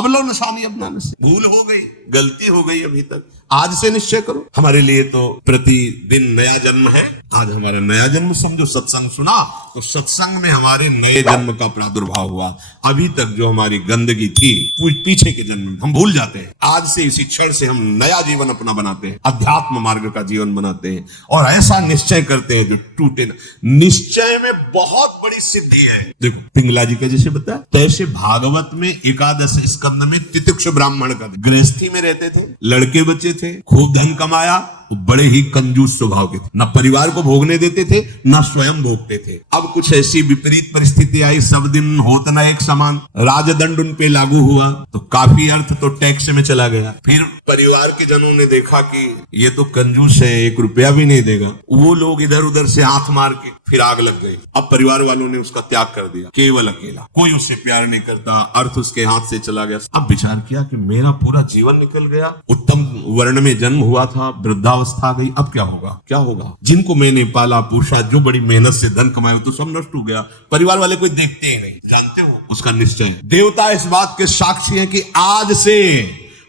अब लो निशानी अपना नसीब। भूल हो गई, गलती हो गई अभी तक, आज से निश्चय करो। हमारे लिए तो प्रतिदिन नया जन्म है। आज हमारा नया जन्म समझो, सत्संग सुना तो सत्संग में हमारे नए जन्म का प्रादुर्भाव हुआ। अभी तक जो हमारी गंदगी थी पीछे के जन्म हम भूल जाते हैं। आज से इसी क्षण से हम नया जीवन अपना बनाते हैं, अध्यात्म मार्ग का जीवन बनाते हैं और ऐसा निश्चय करते हैं जो टूटे न। निश्चय में बहुत बड़ी सिद्धि है। देखो पिंगला जी का जैसे बताया, तैसे भागवत में एकादश स्कंद में तितिक्ष ब्राह्मण का, गृहस्थी में रहते थे, लड़के बच्चे थे, खूब धन कमाया, बड़े ही कंजूस स्वभाव के थे, न परिवार को भोगने देते थे न स्वयं भोगते थे। अब कुछ ऐसी विपरीत परिस्थिति आई, सब दिन होत न एक समान, राजदंड उन पे लागू हुआ तो काफी अर्थ तो टैक्स में चला गया। फिर परिवार के जनों ने देखा कि ये तो कंजूस है, 1 रुपया भी नहीं देगा, वो लोग इधर उधर से हाथ मार के फिर आग लग गई। अब परिवार वालों ने उसका त्याग कर दिया, केवल अकेला, कोई उससे प्यार नहीं करता, अर्थ उसके हाथ से चला गया। अब विचार किया कि मेरा पूरा जीवन निकल गया, उत्तम वर्ण में जन्म हुआ था, वृद्धावस्था आ गई, अब क्या होगा, क्या होगा। जिनको मैंने पाला पोषा, जो बड़ी मेहनत से धन कमाया, तो सब नष्ट हो गया। परिवार वाले कोई देखते ही नहीं। जानते हो उसका निश्चय, देवता इस बात के साक्षी हैं कि आज से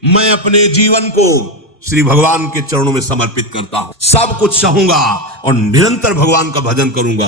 मैं अपने जीवन को श्री भगवान के चरणों में समर्पित करता हूं, सब कुछ सहूंगा और निरंतर भगवान का भजन करूंगा।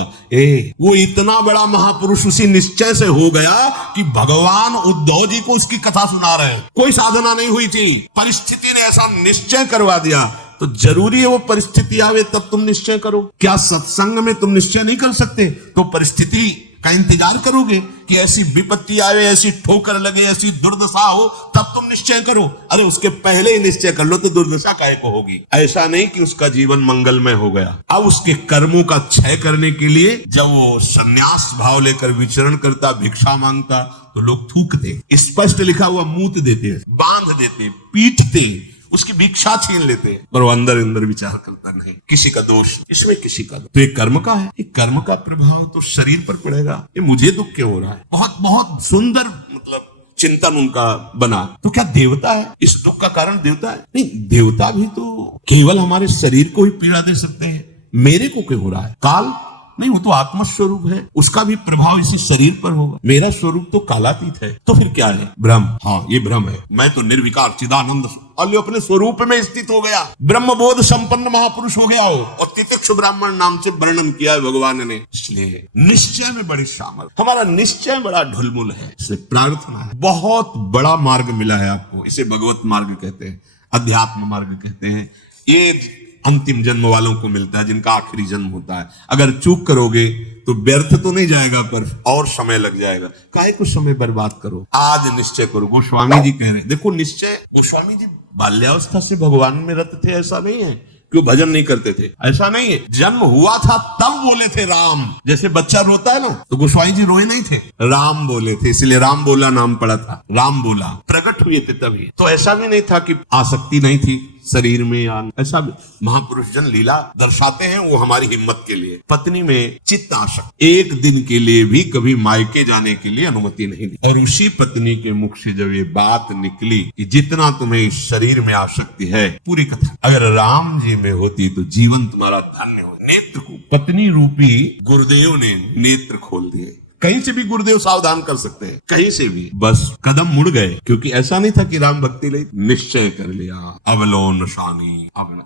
वो इतना बड़ा महापुरुष उसी निश्चय से हो गया कि भगवान उद्धव जी को उसकी कथा सुना रहे हैं। कोई साधना नहीं हुई थी, परिस्थिति ने ऐसा निश्चय करवा दिया। तो जरूरी है वो परिस्थिति आवे तब तुम निश्चय करो। क्या सत्संग में तुम निश्चय नहीं कर सकते तो परिस्थिति का इंतजार करोगे कि ऐसी विपत्ति आवे, ऐसी ठोकर लगे, ऐसी दुर्दशा हो तब तुम निश्चय करो? अरे उसके पहले ही निश्चय कर लो तो दुर्दशा काहे को होगी। ऐसा नहीं कि उसका जीवन मंगलमय हो गया। अब उसके कर्मों का क्षय करने के लिए जब वो संन्यास भाव लेकर विचरण करता, भिक्षा मांगता, तो लोग थूकते, स्पष्ट लिखा हुआ मूत देते, बांध देते, पीटते, उसकी भिक्षा छीन लेते हैं, पर वो अंदर अंदर विचार करता नहीं, किसी का दोष इसमें, किसी का तो ये कर्म का है। ये कर्म का प्रभाव तो शरीर पर पड़ेगा। ये मुझे दुख क्यों हो रहा है? बहुत बहुत सुंदर मतलब चिंतन उनका बना। तो क्या देवता है इस दुख का कारण? देवता है नहीं, देवता भी तो केवल हमारे शरीर को ही पीड़ा दे सकते हैं। मेरे को क्यों हो रहा है? काल नहीं, वो तो आत्मस्वरूप है, उसका भी प्रभाव इसी शरीर पर होगा। मेरा स्वरूप तो कालातीत है, तो फिर क्या है? भ्रम। हाँ ये भ्रम है। मैं तो निर्विकार चिदानंद अपने स्वरूप में स्थित हो गया, ब्रह्म बोध संपन्न महापुरुष हो गया हो। और तितिक्ष ब्राह्मण नाम से वर्णन किया है भगवान ने। इसलिए निश्चय में बड़ी सामर्थ्य, हमारा निश्चय बड़ा ढुलमुल है। इसलिए प्रार्थना है, बहुत बड़ा मार्ग मिला है आपको। इसे भगवत मार्ग कहते हैं, अध्यात्म मार्ग कहते हैं। ये अंतिम जन्म वालों को मिलता है, जिनका आखिरी जन्म होता है। अगर चूक करोगे तो व्यर्थ तो नहीं जाएगा, पर और समय लग जाएगा। काहे को समय बर्बाद करो, आज निश्चय करो। गोस्वामी जी कह रहे हैं, देखो निश्चय, गोस्वामी जी बाल्यावस्था से भगवान में रत थे, ऐसा नहीं है कि वो भजन नहीं करते थे, ऐसा नहीं है। जन्म हुआ था तब बोले थे राम। जैसे बच्चा रोता है ना, तो गोस्वामी जी रोए नहीं थे, राम बोले थे, इसलिए राम बोला नाम पड़ा था। राम बोला, प्रकट हुए थे तभी। तो ऐसा भी नहीं था कि आसक्ति नहीं थी शरीर में, या ऐसा भी महापुरुष जन लीला दर्शाते हैं, वो हमारी हिम्मत के लिए। पत्नी में चित्त आसक्ति एक दिन के लिए भी कभी मायके जाने के लिए अनुमति नहीं दी। और उसी पत्नी के मुख से जब ये बात निकली कि जितना तुम्हें इस शरीर में आसक्ति है, पूरी कथा अगर राम जी में होती तो जीवन तुम्हारा धन्य हो। नेत्र को पत्नी रूपी गुरुदेव ने नेत्र खोल दिए। कहीं से भी गुरुदेव सावधान कर सकते हैं, कहीं से भी, बस कदम मुड़ गए। क्योंकि ऐसा नहीं था कि राम भक्ति ले, निश्चय कर लिया। अवलोन शानी,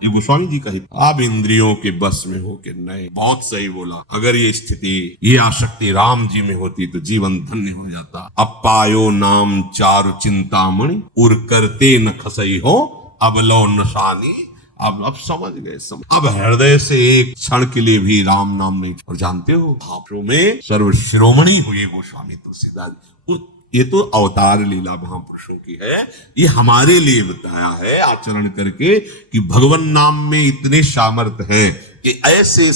ये गोस्वामी जी का ही, अब इंद्रियों के बस में हो के नहीं। बहुत सही बोला। अगर ये स्थिति, ये आसक्ति राम जी में होती तो जीवन धन्य हो जाता। अब पायो नाम चारु चिंतामणि, उर करते न खसई हो, अवलोन शानी। अब समझ गए, अब हृदय से एक क्षण के लिए भी राम नाम नहीं। और जानते हो भावों में सर्व शिरोमणि हुई गोस्वामी तुलसीदास। ये तो अवतार लीला महापुरुषों की है, ये हमारे लिए बताया है आचरण करके कि भगवान नाम में इतने सामर्थ्य है कि ऐसे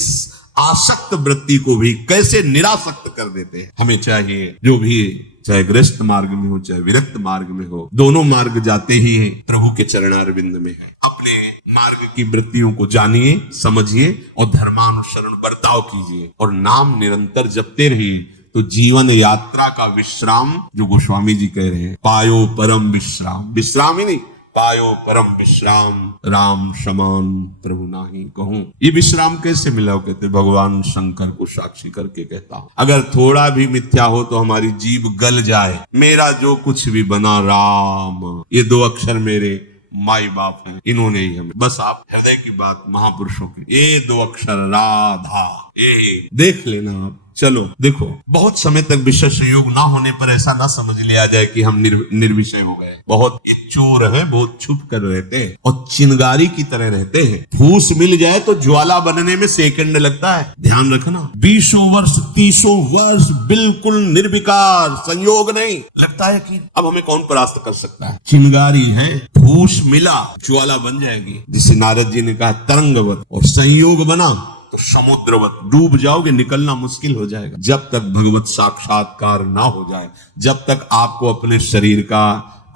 आसक्त वृत्ति को भी कैसे निरासक्त कर देते हैं। हमें चाहिए जो भी, चाहे गृहस्थ मार्ग में हो चाहे विरक्त मार्ग में हो, दोनों मार्ग जाते ही हैं प्रभु के चरणारविंद में है। अपने मार्ग की वृत्तियों को जानिए, समझिए और धर्मानुसरण बर्ताव कीजिए और नाम निरंतर जपते रहिए। तो जीवन यात्रा का विश्राम, जो गोस्वामी जी कह रहे हैं, पायो परम विश्राम, विश्राम ही नहीं, पायो परम विश्राम, राम समान प्रभु नाही कहूं। ये विश्राम कैसे मिला? कहते भगवान शंकर को साक्षी करके कहता हूं, अगर थोड़ा भी मिथ्या हो तो हमारी जीभ गल जाए, मेरा जो कुछ भी बना राम, ये दो अक्षर मेरे माई बाप हैं, इन्होंने ही हमें, बस आप हृदय की बात महापुरुषों की, ये दो अक्षर राधा, ये देख लेना आप। चलो देखो, बहुत समय तक विषय संयोग ना होने पर ऐसा ना समझ लिया जाए कि हम निर्विषय हो गए। बहुत ये चोर है, बहुत छुप कर रहते हैं और चिंगारी की तरह रहते हैं। फूस मिल जाए तो ज्वाला बनने में सेकंड लगता है, ध्यान रखना। 20 वर्ष 30 वर्ष बिल्कुल निर्विकार, संयोग नहीं, लगता है कि अब हमें कौन परास्त कर सकता है। चिंगारी है, फूस मिला ज्वाला बन जाएगी, जिसे नारद जी ने कहा तरंगवत, और संयोग बना तो समुद्रवत, डूब जाओगे, निकलना मुश्किल हो जाएगा। जब तक भगवत साक्षात्कार ना हो जाए, जब तक आपको अपने शरीर का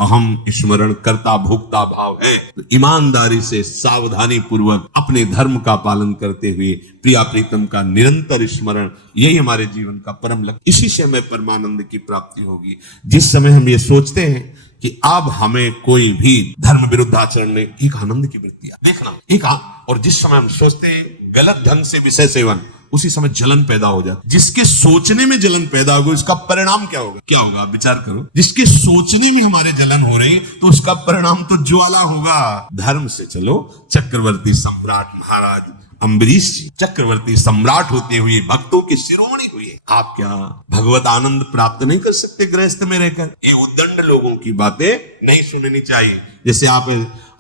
अहम स्मरण करता भोक्ता भाव है, तो ईमानदारी से सावधानी पूर्वक अपने धर्म का पालन करते हुए प्रिया प्रीतम का निरंतर स्मरण, यही हमारे जीवन का परम लक्ष्य। इसी से हमें परमानंद की प्राप्ति होगी। जिस समय हम ये सोचते हैं कि अब हमें कोई भी धर्म विरुद्ध आचरण नहीं, एक आनंद की वृत्ति देखना, और जिस समय हम सोचते हैं गलत ढंग से विषय सेवन, उसी समय जलन पैदा हो जाती। जिसके सोचने में जलन पैदा होगी उसका परिणाम क्या होगा? क्या होगा आप विचार करो। जिसके सोचने में हमारे जलन हो रही तो उसका परिणाम तो ज्वाला होगा। धर्म से चलो। चक्रवर्ती सम्राट महाराज अम्बरीश जी चक्रवर्ती सम्राट होते हुए भक्तों के शिरोमणि हुए। आप क्या भगवत आनंद प्राप्त नहीं कर सकते गृहस्थ में रहकर? ये उद्दंड लोगों की बातें नहीं सुननी चाहिए। जैसे आप,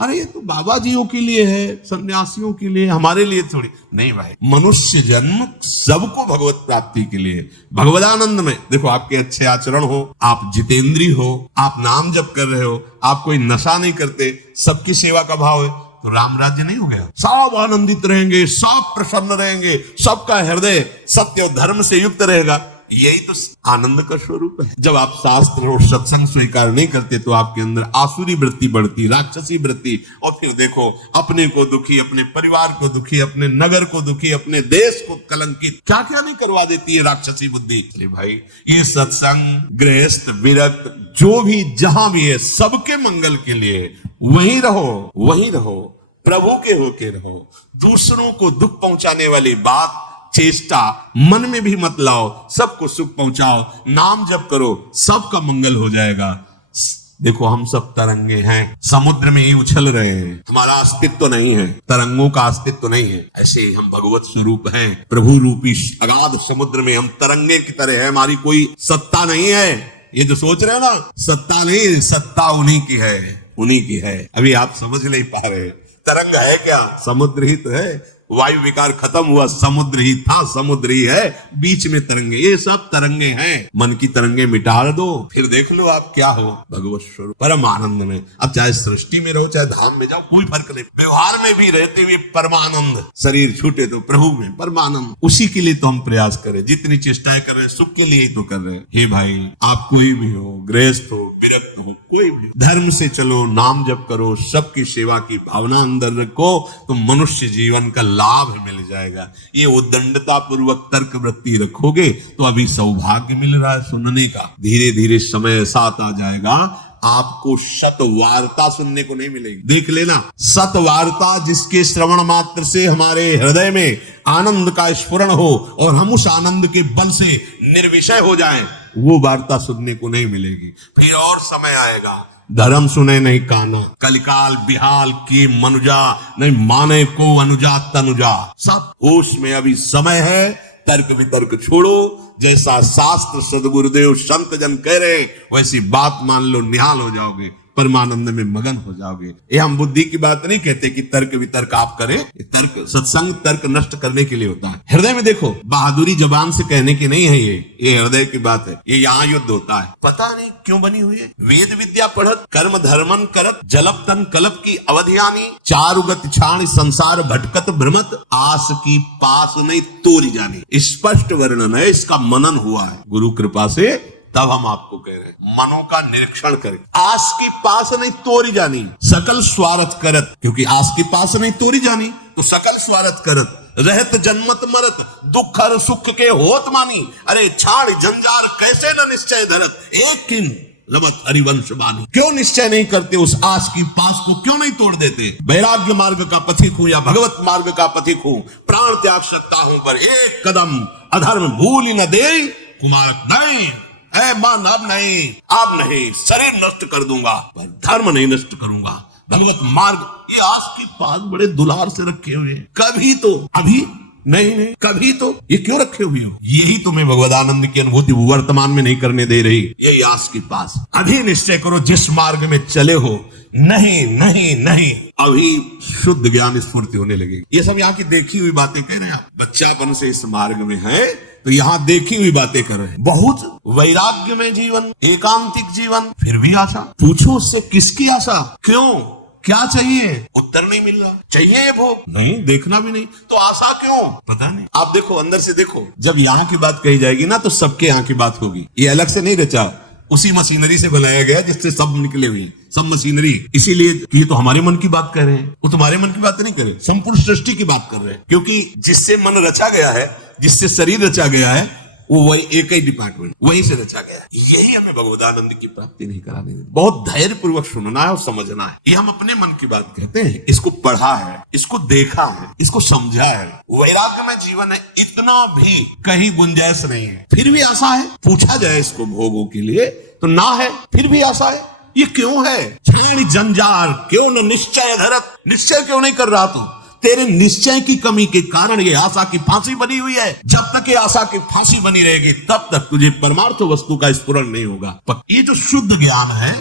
अरे ये तो बाबा जियों के लिए है, सन्यासियों के लिए, हमारे लिए थोड़ी नहीं भाई। मनुष्य जन्म सबको भगवत प्राप्ति के लिए, भगवदानंद में। देखो, आपके अच्छे आचरण हो, आप जितेंद्री हो, आप नाम जप कर रहे हो, आप कोई नशा नहीं करते, सबकी सेवा का भाव है, तो राम राज्य नहीं हो गया। सब आनंदित रहेंगे, सब प्रसन्न रहेंगे, सबका हृदय सत्य और धर्म से युक्त रहेगा। यही तो आनंद का स्वरूप है। जब आप शास्त्र और सत्संग स्वीकार नहीं करते तो आपके अंदर आसुरी वृत्ति बढ़ती, राक्षसी वृत्ति, और फिर देखो अपने को दुखी, अपने परिवार को दुखी, अपने नगर को दुखी, अपने देश को कलंकित, क्या क्या नहीं करवा देती है राक्षसी बुद्धि। अरे भाई, ये सत्संग, गृहस्थ, विरक्त, जो भी जहां भी है, सबके मंगल के लिए वहीं रहो, वहीं रहो, प्रभु के होके रहो। दूसरों को दुख पहुंचाने वाली बात, चेष्टा मन में भी मत लाओ। सबको सुख पहुंचाओ, नाम जप करो, सबका मंगल हो जाएगा। देखो, हम सब तरंगे हैं, समुद्र में ही उछल रहे हैं, हमारा अस्तित्व तो नहीं है, तरंगों का अस्तित्व तो नहीं है। ऐसे ही हम भगवत स्वरूप हैं, प्रभु रूपी अगाध समुद्र में हम तरंगे की तरह है, हमारी कोई सत्ता नहीं है। ये जो सोच रहे हो ना, सत्ता नहीं, सत्ता उन्हीं की है, उन्हीं की है। अभी आप समझ नहीं पा रहे। तरंग है क्या? समुद्र ही तो है। वायु विकार खत्म हुआ, समुद्र ही था, समुद्र ही है, बीच में तरंगे, ये सब तरंगे हैं। मन की तरंगे मिटा दो, फिर देख लो आप क्या हो, भगवत स्वरूप परम आनंद में। अब चाहे सृष्टि में रहो, चाहे धाम में जाओ, कोई फर्क नहीं। व्यवहार में भी रहते हुए परमानंद, शरीर छूटे तो प्रभु में परमानंद। उसी के लिए तो हम प्रयास करें, जितनी चेष्टाएं कर रहे हैं, सुख के लिए ही तो कर रहे हैं। हे भाई, आप कोई भी हो, गृहस्थ हो, विरक्त हो, कोई भी, धर्म से चलो, नाम जप करो, सबकी सेवा की भावना अंदर रखो, तो मनुष्य जीवन का लाभ मिल जाएगा। ये उद्दंडता पूर्वक तर्क वृत्ति रखोगे तो अभी सौभाग्य मिल रहा है सुनने का। धीरे धीरे समय साथ आ जाएगा, आपको सत वार्ता सुनने को नहीं मिलेगी। देख लेना, सत वार्ता जिसके श्रवण मात्र से हमारे हृदय में आनंद का स्फुरण हो और हम उस आनंद के बल से निर्विषय हो जाएं, वो वार्ता सुनने को नहीं मिलेगी। फिर और समय आएगा, धर्म सुने नहीं काना, कलिकाल बिहाल की मनुजा, नहीं माने को अनुजा तनुजा। सब होश में अभी समय है, तर्क वितर्क छोड़ो। जैसा शास्त्र सदगुरुदेव संत जन कह रहे वैसी बात मान लो, निहाल हो जाओगे, परमानंद में मगन हो जाओगे। ये हम बुद्धि की बात नहीं कहते कि तर्क वितर्क आप करें। तर्क, सत्संग तर्क नष्ट करने के लिए होता है। हृदय में देखो, बहादुरी जबान से कहने की नहीं है, ये हृदय की बात है। ये यहाँ युद्ध होता है, पता नहीं क्यों बनी हुई है। वेद विद्या पढ़त, कर्म धर्मन करत, जलप तन कलप की अवधियानी, चारुगत छाण संसार भटकत भ्रमत, आस की पास नहीं तोरी जानी। स्पष्ट वर्णन है, इसका मनन हुआ है गुरु कृपा से, तब हम आपको कह रहे हैं मनो का निरीक्षण करें। आस की पास नहीं तोरी जानी, सकल स्वार्थ करत, क्योंकि आस की पास नहीं तोरी जानी तो सकल स्वार्थ करत, रहत जन्मत मरत, दुख हर सुख के होत मानी। अरे छाड़ जंजार कैसे न निश्चय धरत, एक किन रमत हरिवंश बानी। क्यों निश्चय नहीं करते, उस आस की पास को क्यों नहीं तोड़ देते? वैराग्य मार्ग का पथिक हूं या भगवत मार्ग का पथिक हूं, प्राण त्याग सकता हूं पर एक कदम अधर्म भूल ही न दे कुमार। नहीं ऐ मन, अब नहीं, शरीर नष्ट कर दूंगा पर धर्म नहीं नष्ट करूंगा। भगवत मार्ग, ये आस की पास बड़े दुलार से रखे हुए हैं। कभी तो अभी नहीं, कभी तो ये क्यों रखे हुए हो? यही तुम्हें भगवदानंद की अनुभूति वर्तमान में नहीं करने दे रही। यही आस की पास। अभी निश्चय करो जिस मार्ग में चले हो, नहीं, अभी शुद्ध ज्ञान स्फूर्ति होने लगेगी। ये सब यहाँ की देखी हुई बातें कह रहे हैं आप। बच्चापन से इस मार्ग में है तो यहाँ देखी हुई बातें कर रहे हैं। बहुत वैराग्य में जीवन, एकांतिक जीवन, फिर भी आशा। पूछो उससे किसकी आशा, क्यों, क्या चाहिए? उत्तर नहीं मिल रहा। चाहिए भोग नहीं, देखना भी नहीं, तो आशा क्यों? पता नहीं। आप देखो, अंदर से देखो। जब यहाँ की बात कही जाएगी ना तो सबके यहाँ की बात होगी। ये अलग से नहीं रचा, उसी मशीनरी से बनाया गया जिससे सब निकले हुए, सब मशीनरी। इसीलिए ये तो हमारे मन की बात कर रहे हैं, वो तुम्हारे मन की बात नहीं कर रहे, संपूर्ण सृष्टि की बात कर रहे हैं। क्योंकि जिससे मन रचा गया है, जिससे शरीर रचा गया है, वो वही एक ही डिपार्टमेंट, वहीं से रचा गया है। यही हमें भगवदानंद की प्राप्ति नहीं कराने देती। बहुत धैर्य पूर्वक सुनना है और समझना है। ये हम अपने मन की बात कहते हैं, इसको पढ़ा है, इसको देखा है, इसको समझा है। वैराग्य में जीवन है, इतना भी कहीं गुंजाइश नहीं है। फिर भी आशा है। पूछा जाए इसको भोगों के लिए तो ना है, फिर भी आशा है। ये क्यों है? छेड़ जंजार क्यों न निश्चय धरत। निश्चय क्यों नहीं कर रहा तू? तेरे निश्चय की कमी के कारण ये आशा की फांसी बनी हुई है। जब तक ये आशा की फांसी बनी रहेगी तब तक तुझे परमार्थ वस्तु का स्फुरण नहीं होगा। पर ये जो शुद्ध ज्ञान है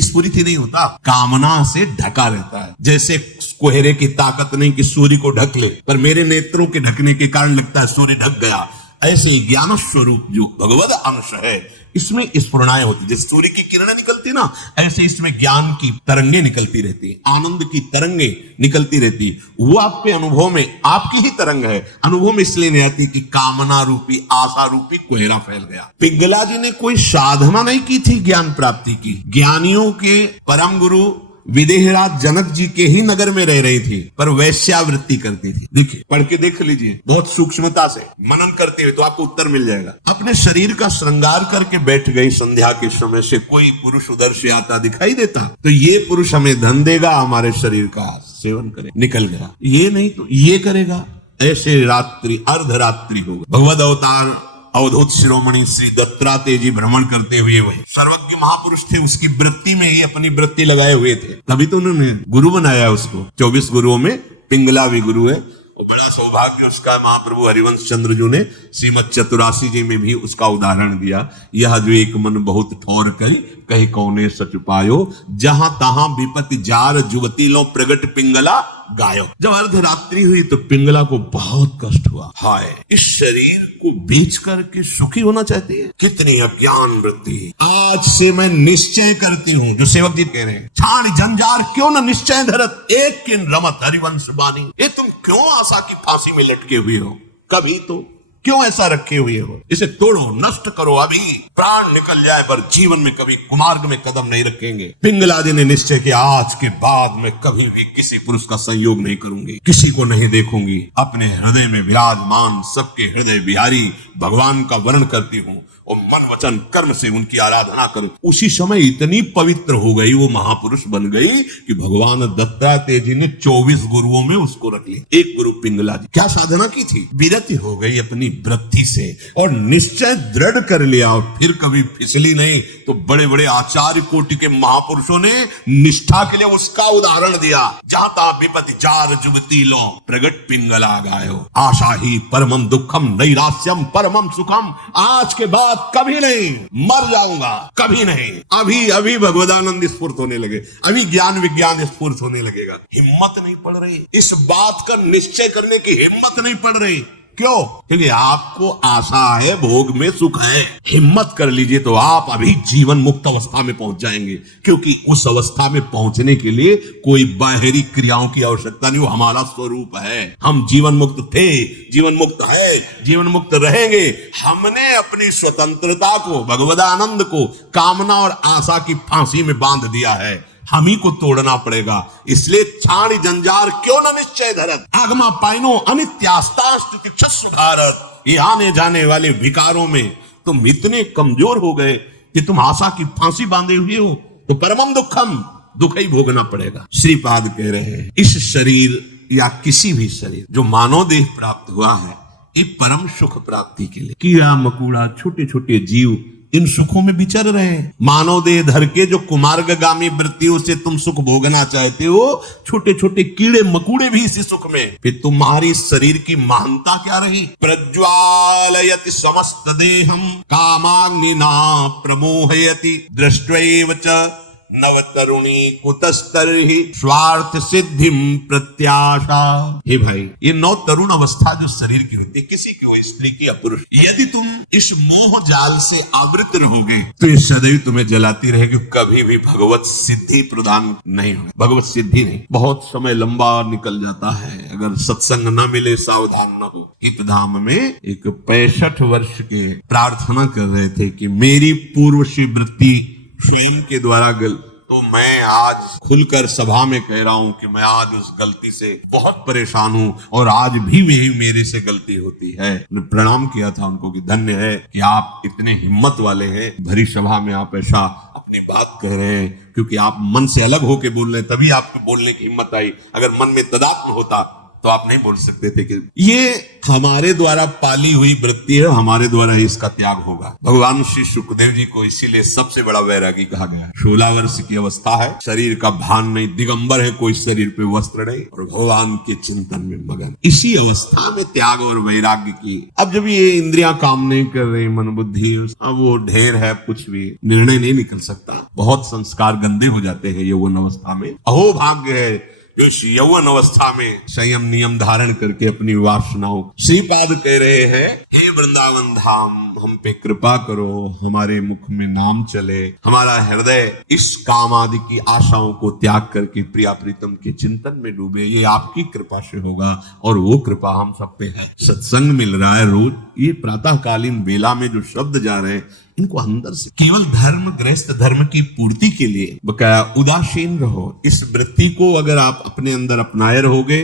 स्फुरित ही नहीं होता, कामना से ढका रहता है। जैसे कोहरे की ताकत नहीं कि सूर्य को ढक ले, पर मेरे नेत्रों के ढकने के कारण लगता है सूर्य ढक गया। ऐसे ही ज्ञान स्वरूप जो भगवद अंश है, इसमें स्फुरणाएं होती, जैसे सूर्य की किरणें निकलती ना, ऐसे इसमें ज्ञान की तरंगे निकलती रहती, आनंद की तरंगे निकलती रहती। वो आपके अनुभव में आपकी ही तरंग है। अनुभव में इसलिए नहीं आती कि कामना रूपी, आशा रूपी कोहरा फैल गया। पिंगला जी ने कोई साधना नहीं की थी ज्ञान प्राप्ति की। ज्ञानियों के परम गुरु विदेहराज जनक जी के ही नगर में रह रही थी, पर वैश्यावृत्ति करती थी। देखिए, पढ़ के देख लीजिए, बहुत सूक्ष्मता से मनन करते हुए तो आपको उत्तर मिल जाएगा। अपने शरीर का श्रृंगार करके बैठ गई संध्या के समय से कोई पुरुष उधर से आता दिखाई देता तो ये पुरुष हमें धन देगा, हमारे शरीर का सेवन करे, निकल गया। ये नहीं तो ये करेगा। ऐसे रात्रि अर्धरात्रि होगा। भगवद अवतार अवधूत शिरोमणि श्री दत्तात्रेय जी भ्रमण करते हुए वही सर्वज्ञ महापुरुष थे, उसकी वृत्ति में ही अपनी वृत्ति लगाए हुए थे। तभी तो उन्होंने गुरु बनाया उसको। 24 गुरुओं में पिंगला भी गुरु है। और बड़ा सौभाग्य उसका महाप्रभु हरिवंश चंद्र जी ने श्रीमद चतुरासी जी में भी उसका उदाहरण दिया। यह जो एक मन बहुत ठौर करी, कहीं कौने सच पायो, जहां तहां विपत्ति जार जुवती लो प्रगट पिंगला गायो। जब अर्धरात्रि हुई तो पिंगला को बहुत कष्ट हुआ। हाय, इस शरीर को बेच करके सुखी होना चाहती है, कितनी अज्ञान वृत्ति। आज से मैं निश्चय करती हूँ, जो सेवक जी कह रहे हैं, छाण जंजार क्यों न निश्चय धरत, एक किन रमत हरिवंश बानी। ये तुम क्यों आशा की फांसी में लटके हुए हो? कभी तो क्यों ऐसा रखे हुए हो? इसे तोड़ो, नष्ट करो। अभी प्राण निकल जाए पर जीवन में कभी कुमार्ग में कदम नहीं रखेंगे। पिंगला जी ने निश्चय किया, आज के बाद मैं कभी भी किसी पुरुष का संयोग नहीं करूंगी, किसी को नहीं देखूंगी। अपने हृदय में विराजमान सबके हृदय बिहारी भगवान का वर्ण करती हूँ और मन वचन कर्म से उनकी आराधना करूं। उसी समय इतनी पवित्र हो गई, वो महापुरुष बन गई कि भगवान दत्तात्रेय जी ने 24 गुरुओं में उसको रख लिया। एक गुरु पिंगला जी। क्या साधना की थी? विरति हो गई अपनी वृत्ति से और निश्चय दृढ़ कर लिया और फिर कभी फिसली नहीं। तो बड़े बड़े आचार्य कोटि के महापुरुषों ने निष्ठा के लिए उसका उदाहरण दिया। जहां तहां विपत्ति जार जुगती लो प्रगट पिंगला गायो, आशा ही परमम दुखम नैराश्यम परमम सुखम। आज के बाद कभी नहीं, मर जाऊंगा, कभी नहीं। अभी अभी भगवदानंद स्फूर्त होने लगे, अभी ज्ञान विज्ञान स्फूर्त होने लगेगा। हिम्मत नहीं पड़ रही, इस बात का निश्चय करने की हिम्मत नहीं पड़ रही। क्यों? क्योंकि आपको आशा है, भोग में सुख है। हिम्मत कर लीजिए तो आप अभी जीवन मुक्त अवस्था में पहुंच जाएंगे। क्योंकि उस अवस्था में पहुंचने के लिए कोई बाहरी क्रियाओं की आवश्यकता नहीं, वो हमारा स्वरूप है। हम जीवन मुक्त थे, जीवन मुक्त है, जीवन मुक्त रहेंगे। हमने अपनी स्वतंत्रता को, भगवदानंद को कामना और आशा की फांसी में बांध दिया है। हम ही को तोड़ना पड़ेगा। इसलिए छाणी जंजार क्यों न निश्चय धरत, आगमा पाइनो अनित्यास्तास्तिक्षस्व भारत। ये आने जाने वाले विकारों में तुम इतने कमजोर हो गए कि तुम आशा की फांसी बांधे हुए हो तो परमम दुखम, दुख ही भोगना पड़ेगा। श्रीपाद कह रहे हैं इस शरीर या किसी भी शरीर जो मानव देह प्राप्त हुआ है, ये परम सुख प्राप्ति के लिए। कीड़ा मकोड़ा छोटे छोटे जीव इन सुखों में विचर रहे हैं। मानव देह धर के जो कुमार्गगामी वृत्तियों से तुम सुख भोगना चाहते हो, छोटे छोटे कीड़े मकुड़े भी इसी सुख में। फिर तुम्हारी शरीर की महानता क्या रही? प्रज्वालयति समस्त देहम कामाग्निना प्रमोहयति दृष्ट्वैव च नव तरुणी कुतस्तर्हि स्वार्थ सिद्धिम प्रत्याशा। हे भाई, ये 9 तरुण अवस्था जो शरीर की होती है, किसी की हो, स्त्री की या पुरुष, यदि तुम इस मोह जाल से आवृत रहोगे तो ये सदैव तुम्हें जलाती रहेगी, कभी भी भगवत सिद्धि प्रदान नहीं होगी। भगवत सिद्धि नहीं, बहुत समय लंबा निकल जाता है अगर सत्संग न मिले, सावधान न हो। हित धाम में एक 65 वर्ष के प्रार्थना कर रहे थे कि मेरी पूर्व से वृत्ति स्वयं के द्वारा तो मैं आज खुलकर सभा में कह रहा हूं कि मैं आज उस गलती से बहुत परेशान हूं और आज भी मेरे से गलती होती है। प्रणाम किया था उनको कि धन्य है कि आप इतने हिम्मत वाले हैं, भरी सभा में आप ऐसा अपनी बात कह रहे हैं, क्योंकि आप मन से अलग होके बोल रहे हैं, तभी आपको बोलने की हिम्मत आई। अगर मन में तदात्म होता तो आप नहीं बोल सकते थे। कि ये हमारे द्वारा पाली हुई वृत्ति है, हमारे द्वारा ही इसका त्याग होगा। भगवान श्री शुकदेव जी को इसीलिए सबसे बड़ा वैरागी कहा गया। 16 वर्ष की अवस्था है, शरीर का भान नहीं, दिगंबर है, कोई शरीर पे वस्त्र नहीं और भगवान के चिंतन में मगन। इसी अवस्था में त्याग और वैराग्य की। अब जब ये इंद्रियां काम नहीं कर रही, मन बुद्धि अब वो ढेर है, कुछ भी निर्णय नहीं निकल सकता। बहुत संस्कार गंदे हो जाते हैं यौवन अवस्था में। अहो भाग्य है जो इस यौवन अवस्था में संयम नियम धारण करके अपनी वासनाओं। श्रीपाद कह रहे हैं हे वृंदावन धाम, हम पे कृपा करो, हमारे मुख में नाम चले, हमारा हृदय इस काम आदि की आशाओं को त्याग करके प्रिया प्रीतम के चिंतन में डूबे। ये आपकी कृपा से होगा और वो कृपा हम सब पे है। सत्संग मिल रहा है रोज, ये प्रातःकालीन बेला में जो शब्द जा रहे हैं, इनको अंदर से केवल धर्म, गृहस्थ धर्म की पूर्ति के लिए बकाया उदासीन रहो। इस वृत्ति को अगर आप अपने अंदर अपनाए रहोगे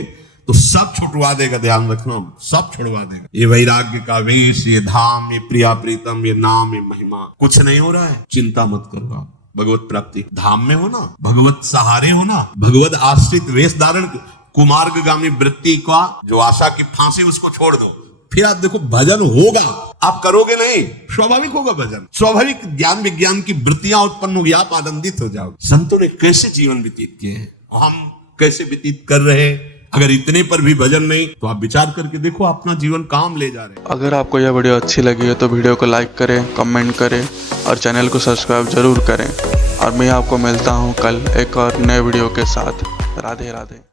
तो सब छुड़वा देगा। ध्यान रखना, सब छुड़वा देगा। ये वैराग्य का वेश, ये धाम, ये प्रिया प्रीतम, ये नाम, ये महिमा, कुछ नहीं हो रहा है, चिंता मत करो। आप भगवत प्राप्ति धाम में हो ना, भगवत सहारे हो ना, भगवत आश्रित वेश धारण, कुमार्गगामी वृत्ति का जो आशा की फांसी उसको छोड़ दो। फिर आप देखो भजन होगा, आप करोगे नहीं, स्वाभाविक होगा भजन, स्वाभाविक ज्ञान विज्ञान की वृत्तियां उत्पन्न होगी, आप आनंदित हो जाओगे। संतों ने कैसे जीवन व्यतीत किए हैं, हम कैसे व्यतीत कर रहे हैं। अगर इतने पर भी भजन नहीं तो आप विचार करके देखो अपना जीवन काम ले जा रहे हैं। अगर आपको यह वीडियो अच्छी लगी है तो वीडियो को लाइक करें, कमेंट करें और चैनल को सब्सक्राइब जरूर करें। और मैं आपको मिलता हूँ कल एक और नए वीडियो के साथ। राधे राधे।